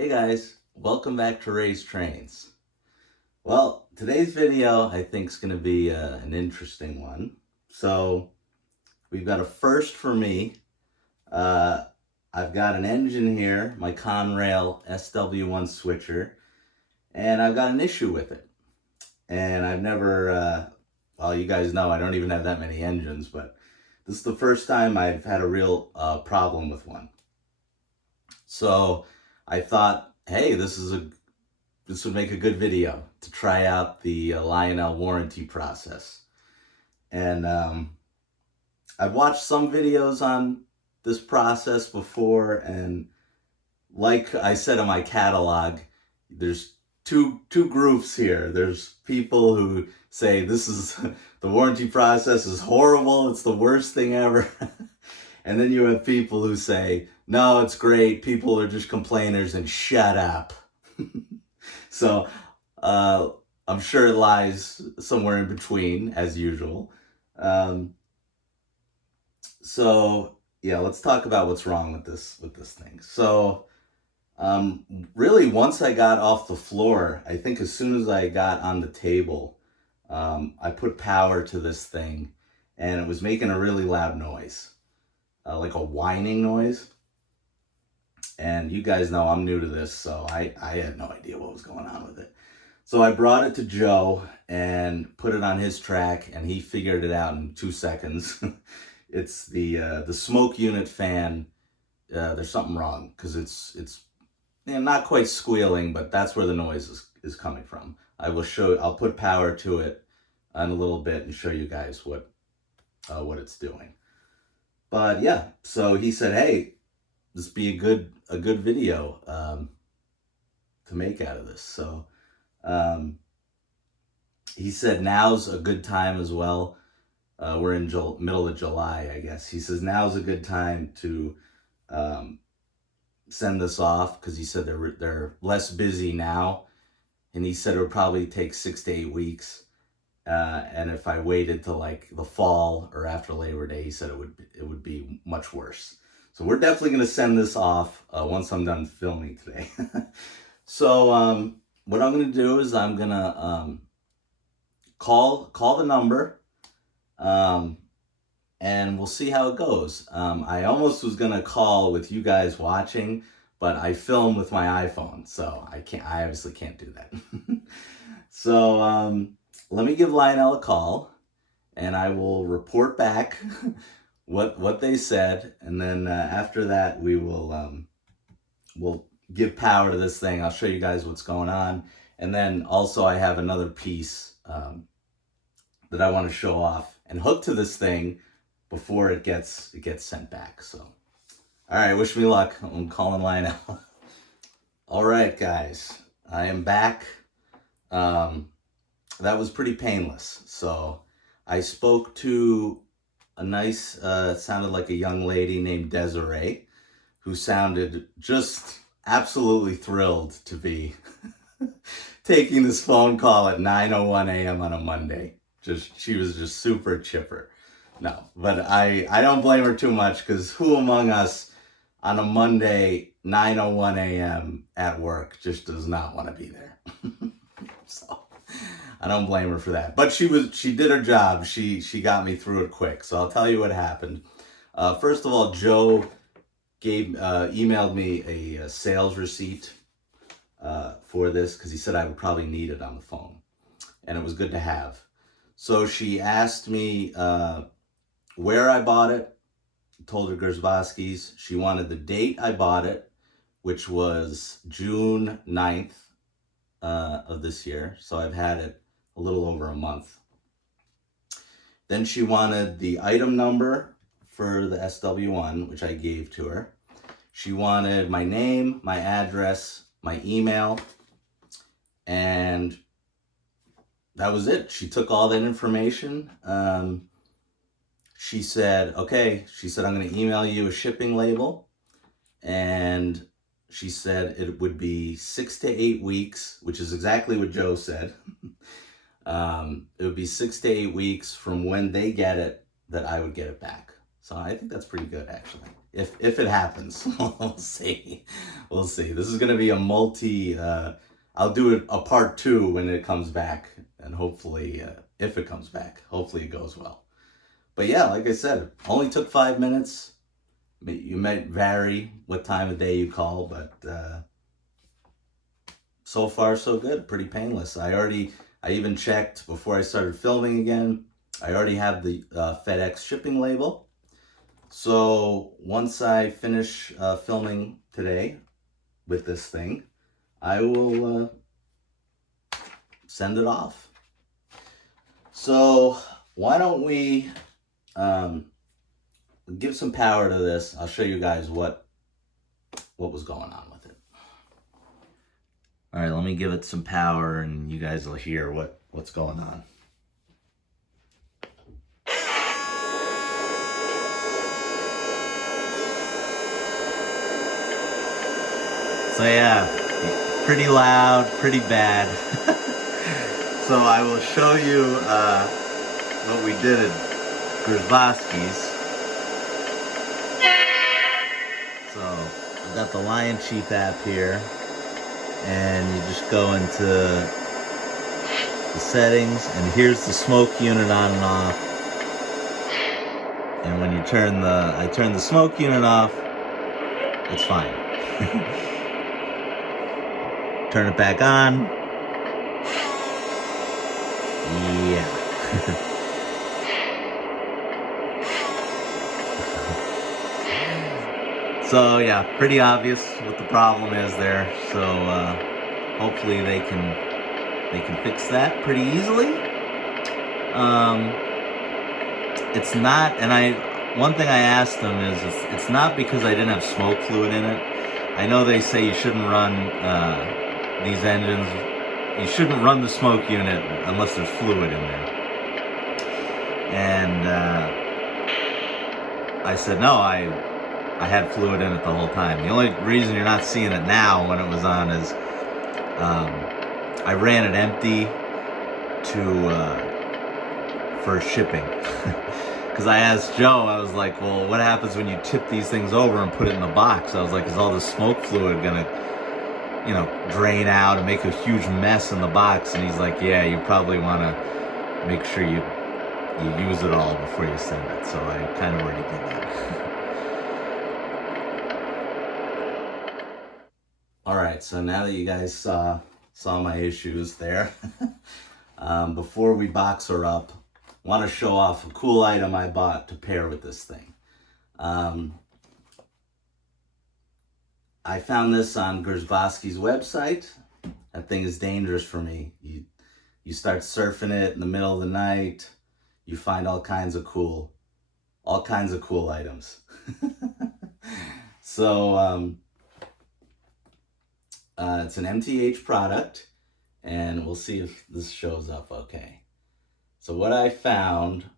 Hey guys, welcome back to Race Trains. Well, today's video I think is going to be an interesting one. So we've got a first for me. Uh, I've got an engine here, my Conrail SW1 switcher, and I've got an issue with it. And I've never, well, you guys know I don't even have that many engines, but this is the first time I've had a real problem with one. So I thought, hey, this would make a good video to try out the Lionel warranty process. And I've watched some videos on this process before, and like I said in my catalog, there's two groups here. There's people who say this is the warranty process is horrible, it's the worst thing ever. And then you have people who say, no, it's great, people are just complainers and shut up. So I'm sure it lies somewhere in between, as usual. So yeah, let's talk about what's wrong with this thing. So really, once I got off the floor, I think as soon as I got on the table, I put power to this thing, and it was making a really loud noise, like a whining noise. And you guys know I'm new to this, so I had no idea what was going on with it. So I brought it to Joe and put it on his track, and he figured it out in 2 seconds. It's the smoke unit fan. There's something wrong because it's not quite squealing, but that's where the noise is coming from. I'll put power to it in a little bit and show you guys what it's doing. But yeah, so he said, hey, this be a good video to make out of this. So he said now's a good time as well. We're in middle of July, I guess. He says now's a good time to send this off because he said they're less busy now, and he said it would probably take 6 to 8 weeks. And if I waited till like the fall or after Labor Day, he said it would be much worse. So we're definitely going to send this off once I'm done filming today. So what I'm going to do is I'm going to call the number, and we'll see how it goes. I almost was going to call with you guys watching, but I film with my iPhone, so I obviously can't do that. So let me give Lionel a call, and I will report back what they said, and then after that we'll give power to this thing. I'll show you guys what's going on, and then also I have another piece that I want to show off and hook to this thing before it gets sent back. So all right, wish me luck. I'm calling Lionel. All right, guys, I am back. That was pretty painless. So I spoke to a nice, sounded like a young lady named Desiree, who sounded just absolutely thrilled to be taking this phone call at 9:01 a.m. on a Monday. She was just super chipper. No, but I don't blame her too much, because who among us on a Monday 9:01 a.m. at work just does not want to be there? So I don't blame her for that. But she did her job. She got me through it quick. So I'll tell you what happened. First of all, Joe emailed me a sales receipt for this, because he said I would probably need it on the phone, and it was good to have. So she asked me where I bought it. Told her Gersbowski's. She wanted the date I bought it, which was June 9th of this year. So I've had it a little over a month. Then she wanted the item number for the SW1, which I gave to her. She wanted my name, my address, my email, and that was it. She took all that information. She said, okay, I'm going to email you a shipping label, and she said it would be 6 to 8 weeks, which is exactly what Joe said. It would be 6 to 8 weeks from when they get it that I would get it back. So I think that's pretty good, actually. If it happens, we'll see. We'll see. This is going to be a I'll do it a part 2 when it comes back, and hopefully, if it comes back, hopefully it goes well. But yeah, like I said, only took 5 minutes. You might vary what time of day you call, but so far so good. Pretty painless. I even checked before I started filming again. I already have the FedEx shipping label. So once I finish filming today with this thing, I will send it off. So why don't we give some power to this. I'll show you guys what was going on with it. All right, let me give it some power and you guys will hear what's going on. So yeah, pretty loud, pretty bad. So I will show you what we did at Grzyboski's. So I've got the Lion Chief app here, and you just go into the settings, and here's the smoke unit on and off. And when you I turn the smoke unit off, it's fine. Turn it back on. Yeah. So yeah, pretty obvious what the problem is there. So hopefully they can fix that pretty easily. It's not, and one thing I asked them is it's not because I didn't have smoke fluid in it. I know they say you shouldn't run these engines. You shouldn't run the smoke unit unless there's fluid in there. And I said no, I had fluid in it the whole time. The only reason you're not seeing it now when it was on is I ran it empty for shipping. Because I asked Joe, I was like, well, what happens when you tip these things over and put it in the box? I was like, is all the smoke fluid gonna, drain out and make a huge mess in the box? And he's like, yeah, you probably want to make sure you use it all before you send it. So I kind of already did that. All right, so now that you guys saw my issues there, before we box her up, I want to show off a cool item I bought to pair with this thing. I found this on Grzyboski's website. That thing is dangerous for me. You start surfing it in the middle of the night, you find all kinds of cool items. So it's an MTH product, and we'll see if this shows up okay. So what I found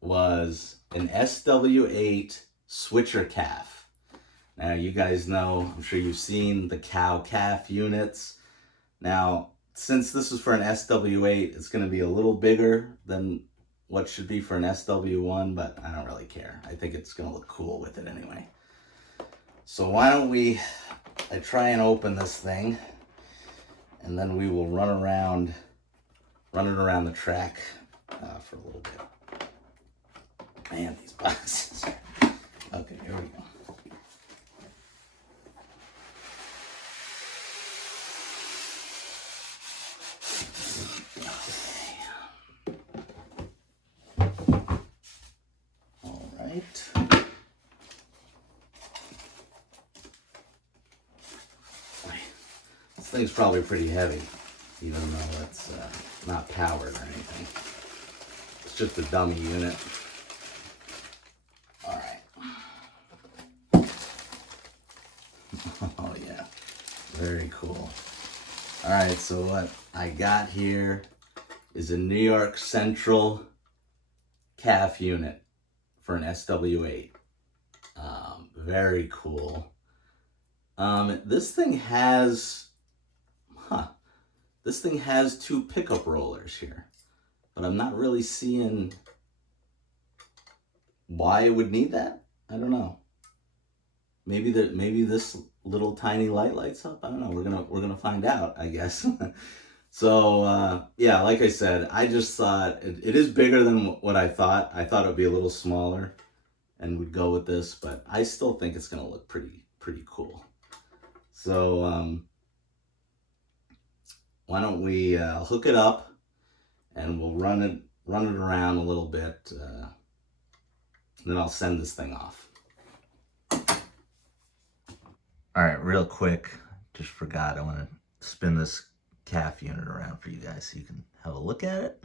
was an SW8 switcher calf. Now you guys know, I'm sure you've seen the cow-calf units. Now, since this is for an SW8, it's going to be a little bigger than what should be for an SW1, but I don't really care. I think it's going to look cool with it anyway. So why don't I try and open this thing, and then we will run it around the track for a little bit. Man, these boxes. Okay, here we go. All right. This thing's probably pretty heavy, even though it's not powered or anything. It's just a dummy unit. All right. Oh yeah, very cool. All right, so what I got here is a New York Central calf unit for an SW8. Very cool. This thing has two pickup rollers here, but I'm not really seeing Why it would need that, I don't know. Maybe this little tiny light lights up. I don't know. We're gonna find out, I guess. So yeah, like I said, I just thought it is bigger than what I thought. I thought it would be a little smaller and would go with this, but I still think it's gonna look pretty cool. So why don't we hook it up and we'll run it around a little bit, and then I'll send this thing off. All right, real quick, just forgot, I want to spin this calf unit around for you guys so you can have a look at it.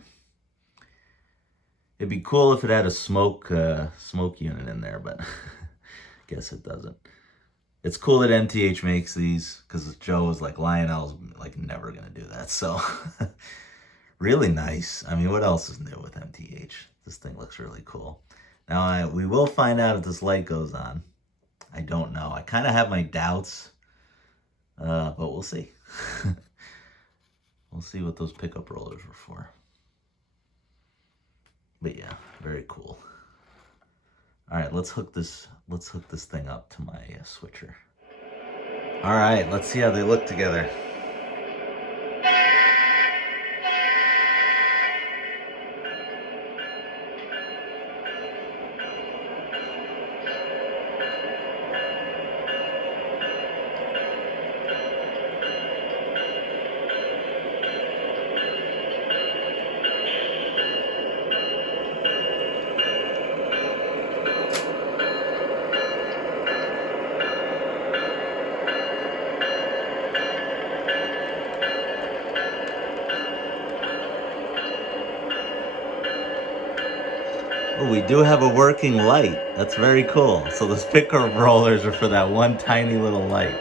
It'd be cool if it had a smoke unit in there, but guess it doesn't. It's cool that MTH makes these, because Joe was like, Lionel's like never gonna do that. So really nice. I mean, what else is new with MTH? This thing looks really cool. Now we will find out if this light goes on. I don't know. I kind of have my doubts, but we'll see. We'll see what those pickup rollers were for. But yeah, very cool. All right, let's hook this thing up to my switcher. All right, let's see how they look together. Oh, we do have a working light. That's very cool. So those pickup rollers are for that one tiny little light.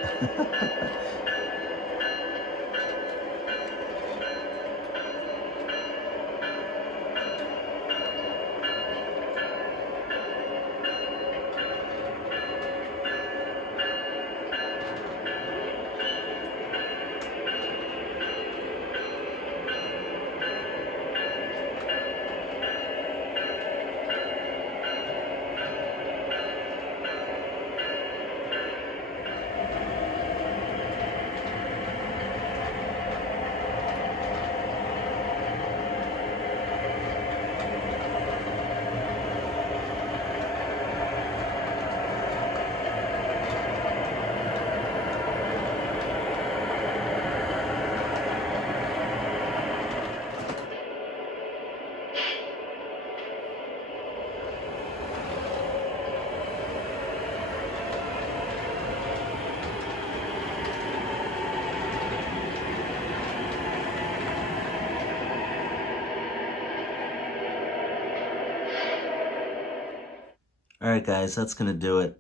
All right, guys, that's gonna do it.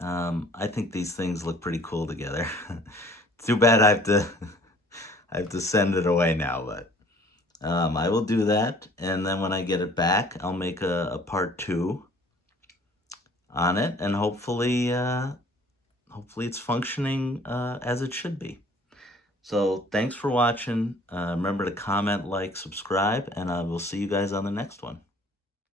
I think these things look pretty cool together. Too bad I have to send it away now, but I will do that, and then when I get it back, I'll make a part 2 on it, and hopefully it's functioning as it should be. So thanks for watching. Remember to comment, like, subscribe, and we'll see you guys on the next one.